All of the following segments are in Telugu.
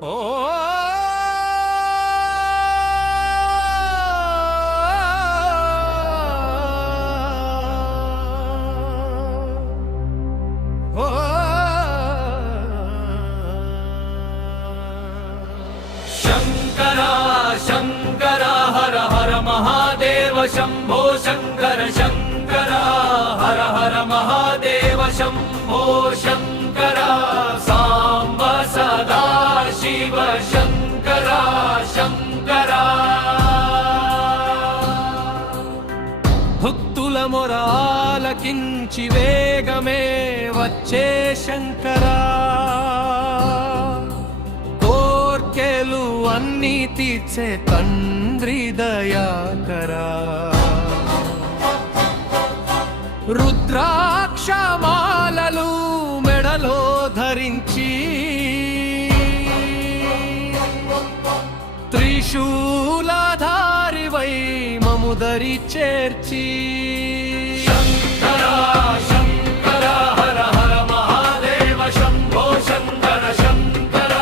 ఓ శంకర శంకర హర హర మహాదేవ శంభో శంకర శంకర హర హర మహాదేవ శంభో శంకర సాంబ సదా శివ శంకర శంకర భక్తుల మొరాలకించి వేగమే వచ్చే శంకరా కోర్కెలు అన్నీ తీర్చే తండ్రి దయాకరా రుద్రాక్షమాలలు మెడలో ధరించి త్రిశూలధారివై మముదరి చేర్చి శంకర శంకర హర హర మహాదేవ శంభో శంకర శంకర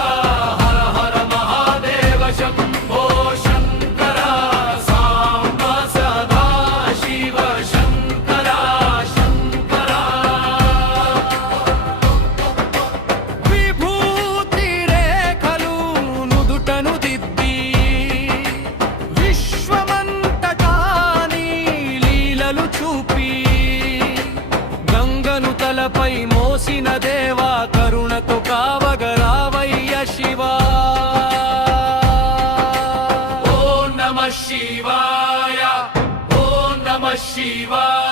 హర హర మహాదేవ శంభో శంకర సాంబ సదా శివ శంకర శంకర విభూతి రేఖలు నుదుటను దిద్ది విశ్వమంతటాని లీలలు చూపి గంగను తలపై మోసిన దేవా కరుణతో కావగరావయ్య శివా ఓం నమః శివాయ ఓం నమః శివాయ